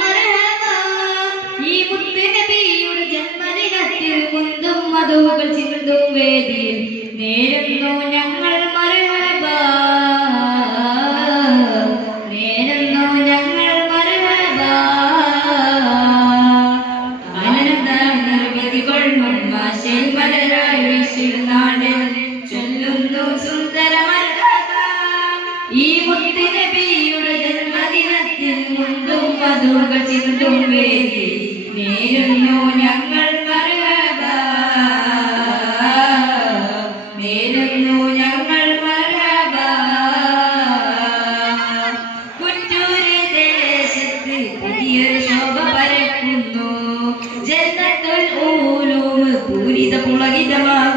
മരഹബ ഈ ചിന്തും വേദിയിൽ നേരുന്നു ഞങ്ങൾ ചിന്തും വേദി നേരുന്നു ഞങ്ങൾ മരഹബ നേരുന്നു ഞങ്ങൾ മരഹബ കുറ്റൂര് ദേശത്ത് പുതിയൊരു ശോഭ പരക്കുന്നു. ജന്നത്തുൽ ഊലൂം പൂരിത പുളകിതമാകുന്നു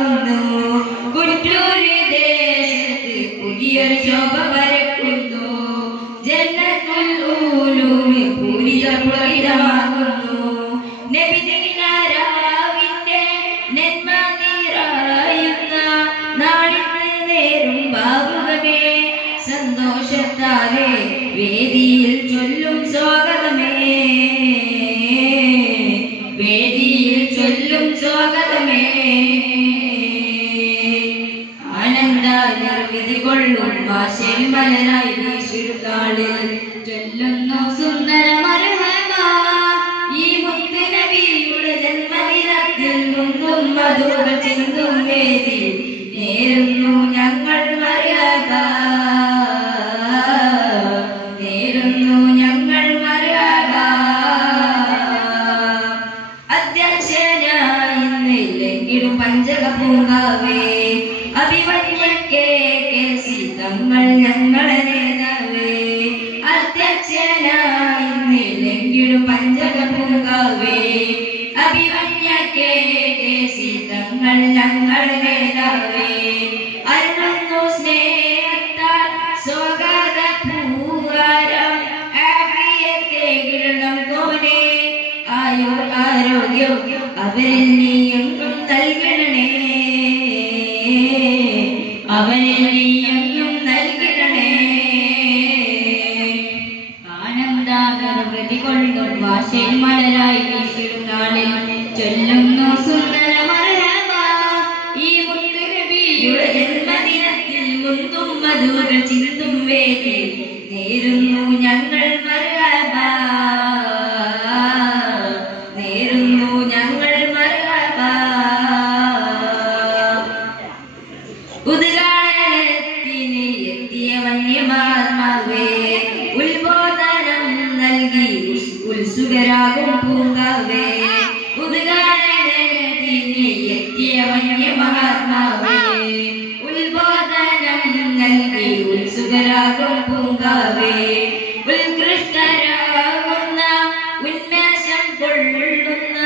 നബിദിനാരാവിന്റെ നന്മ നിറയുന്ന നാളിന് നേരും ബാബുകമേ സന്തോഷത്താലെ വേദിയിൽ ചൊല്ലും സ്വാഗതമേ. വേദിയിൽ ചൊല്ലും സ്വാഗതമേ. ആനന്ദ നിർവിധി കൊള്ളും ഭാഷയിൽ മലരായി ഇന്നില്ലെങ്കിലും പഞ്ചക പൂങ്കാവേ അഭിമന്യക്കെ തങ്ങൾ ഞങ്ങളെ നേതാവേ. അരുളുന്നു സ്നേഹത്താൽ സ്വാഗത പൂവാരം ആഫിയത്തെ കിരണം കോനെ ആയു ആരോഗ്യം അവരിൽ നീയും നൽകണേ. ജന്മദിനത്തിൽ മധുര ചിരുതും ചിന്തും നേരുന്നു ഞങ്ങൾ മരബ നേരുന്നു ഞങ്ങൾ മരബ ഉദ്ഘാടനത്തിന് എത്തിയ വന്യമാത്മാവേ ഉത്ബോധനം നൽകി ഉത്സുകരാകും പൂങ്കാവേ. ഉദ്ഘാടനത്തിന് എത്തിയ വന്യമഹാത്മാവേ നൽകി ഉത്സുകരാകും പൂങ്കാവേ ഉത്കൃഷ്ടരാകുന്ന ഉന്മേഷം കൊള്ളുന്ന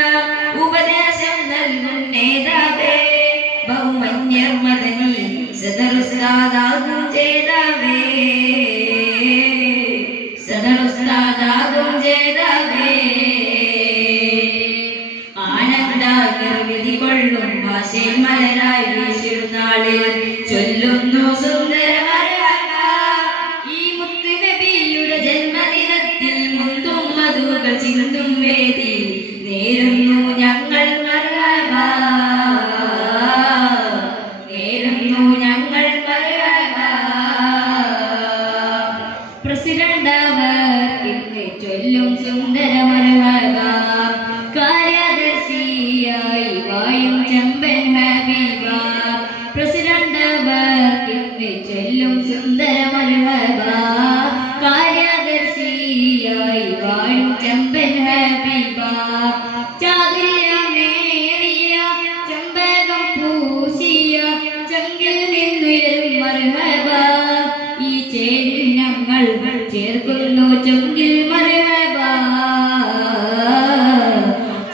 ഉപദേശം നൽകും നേതാവേ. ബഹുമന്യർ മദനി സദറുസ്താദാകും ജേതാവേ. സദറുസ്താദാകും ജേതാവേ ആനന്ദാകൃതി കൊള്ളും ഭാഷയിൽ മലരായി വീശിടുന്നാളിൽ ചൊല്ലുന്നു സുന്ദര. ഈ മുത്തുനബിയുടെ ജന്മദിനത്തിൽ മുന്തും മധുകൾ ചിന്തും വേദി നേരുന്നു ഞങ്ങൾ നേരുന്നു ഞങ്ങൾ പ്രസിഡന്റ് അവർ ഇന്ന് ചൊല്ലും സുന്ദര ഞങ്ങൾ ചേർക്കുന്നു ചൊങ്കിൽ മരഹബ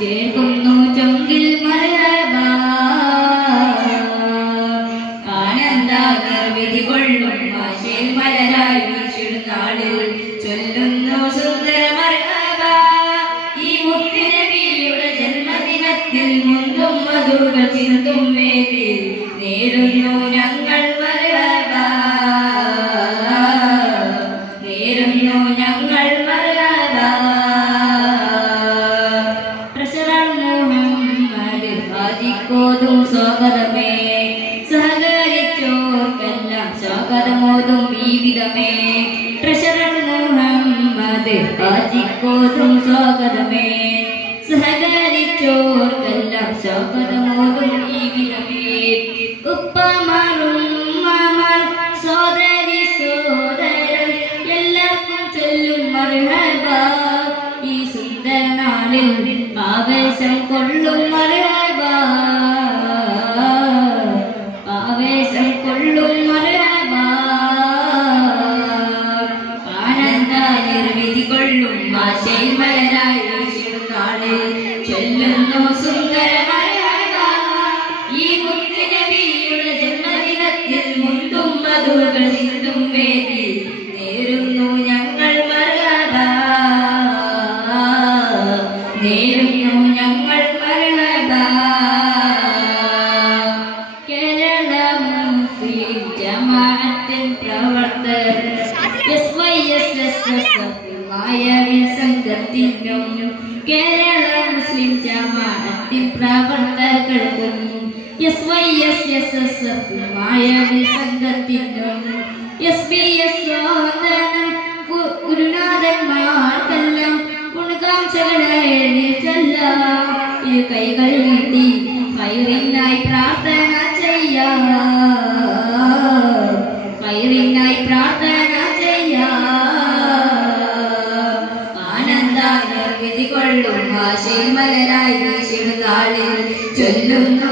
ചേർക്കുന്നു ചൊങ്കിൽ ആനന്ദ ആനന്ദാകർവിധി കൊള്ളും. ഭാഷയിൽ മലരായി വീശിടുന്നാളിൽ ചൊല്ലുന്നു ഹാജിക്കോതും സ്വാഗതമേ. സഹകരിച്ചോർക്കെല്ലാം സ്വാഗതമോതും സോദരി സോദരൻ എല്ലാവർക്കും ചൊല്ലും മർഹബ. ഈ സുന്ദരനാളിൽ ആവേശം കൊള്ളും മധുകൾ ചിന്തും വേദി നേരുന്നു ഞങ്ങൾ മർഹബ നേരുന്നു ഞങ്ങൾ മർഹബ കേരള മുസ്ലിം ജമാഅത്തിൻ പ്രവർത്തകർ എസ് വൈ എസ് കേരള മുസ്ലിം ജമാഅത്തിൻ പ്രവർത്തകർക്കും S Y S S S F മായവിൽ സംഘത്തിനും എസ് ബി എസ് ഗു- ഗുരുനാഥന്മാർക്കെല്ലാം ഗുണകാംക്ഷകളെ ചെല്ലാം ഈ കൈകൾ നീട്ടി ഫൈറിനായി പ്രാർത്ഥന ചെയ്യാം ഫൈറിനായി പ്രാർത്ഥന ചെയ്യാം ആനന്ദ നിർവിധി കൊള്ളും ആശയിൽ മലരായി വീശിടുന്നാളിൽ ചൊല്ലുന്നു